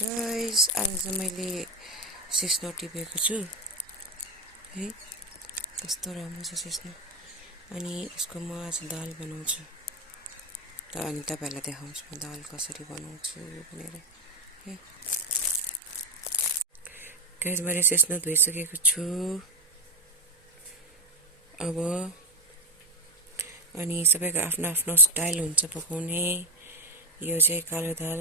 guys आज मैले सिस्नो टिपेको छु है कस्तो राम्रो छ सिस्नो अनि यसको म आज दाल बनाउँछु अनि तपाईहरुलाई देखाउँछु म दाल कसरी बनाउँछु भनेर है गाइस मैले सिस्नो धोइसकेको छु अब अनि सबैको आफ्नो आफ्नो स्टाइल हुन्छ पकाउने यो चाहिँ कालो दाल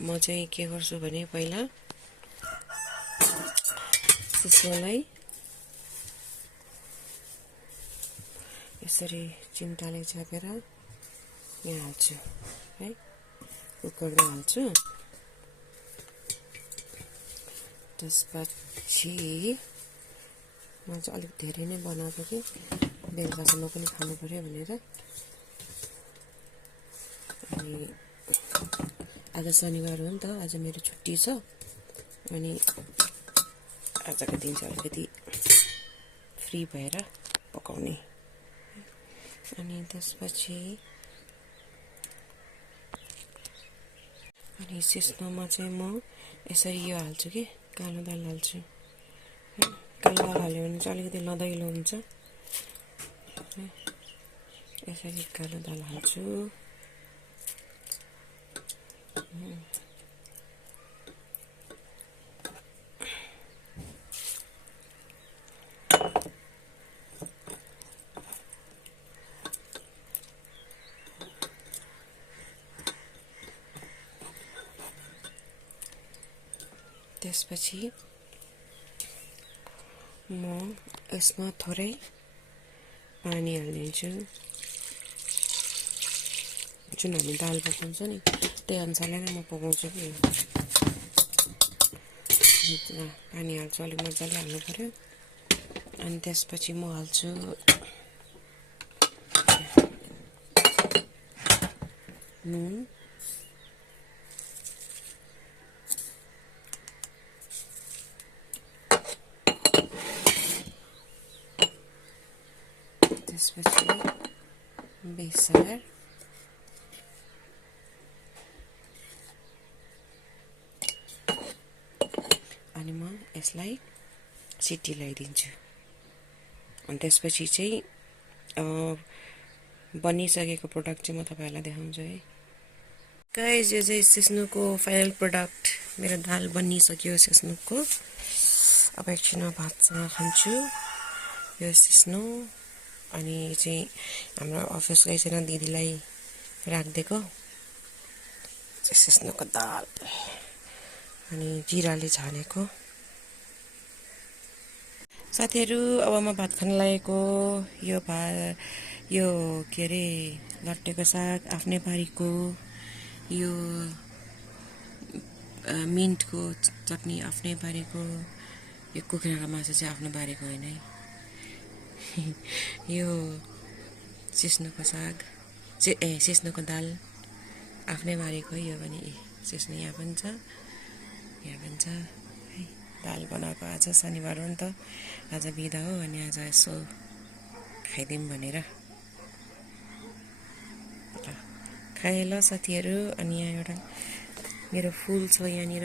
म चाहिँ के गर्छु भने पहिला सिस्नोलाई यसरी चिम्टाले छापेर यहाँ हाल्छु है कुकरमा हाल्छु त्यसपछि म चाहिँ अलिक धेरै नै बनाएको कि बेलुकासम्म पनि खानु पर्यो भनेर अनि आज शनिबार हो नि त आज मेरो छुट्टी छ अनि आजको दिन चाहिँ अलिकति फ्री भएर पकाउने अनि त्यसपछि अनि सिस्नोमा चाहिँ म यसरी यो हाल्छु कि कालो दाल हाल्छु कालो दाल हाल्यो भने चाहिँ अलिकति लदैलो हुन्छ यसरी कालो दाल हाल्छु त्यसपछि म यसमा थोरै पानी हाल्दिन्छु जुन हामी दाल पकाउँछ नि त्यही अनुसारले नै म पकाउँछु कि पानी हाल्छु अलिक मजाले हाल्नु पर्यो अनि त्यसपछि म हाल्छु नुन त्यसपछि बेसार अनि म यसलाई सिटी लगाइदिन्छु अनि त्यसपछि चाहिँ बनिसकेको प्रोडक्ट चाहिँ म तपाईहरुलाई देखाउँछु है गाइस यो चाहिँ सिस्नोको फाइनल प्रोडक्ट मेरो दाल बनिसक्यो सिस्नोको अब एकछिनमा भातसँग खान्छु यो सिस्नो अनि चाहिँ हाम्रो अफिसकै छैन दिदीलाई राखिदिएको सिस्नोको दाल अनि जिराले छानेको साथीहरु अब म भात खान लागेको यो के रे लट्टेको साग आफ्नै बारीको यो मिन्टको चटनी आफ्नै बारीको यो कुखुराको मासु चाहिँ आफ्नो बारीको हैन है यो सिस्नोको साग सिस्नोको दाल आफ्नै बारीको यो पनि सिस्नो यहाँ पनि छ है दाल बनाएको आज शनिबार हो नि त आज बिदा हो अनि आज यसो खाइदिउँ भनेर खाए ल साथीहरु अनि यहाँ एउटा मेरो फूल छ यहाँनिर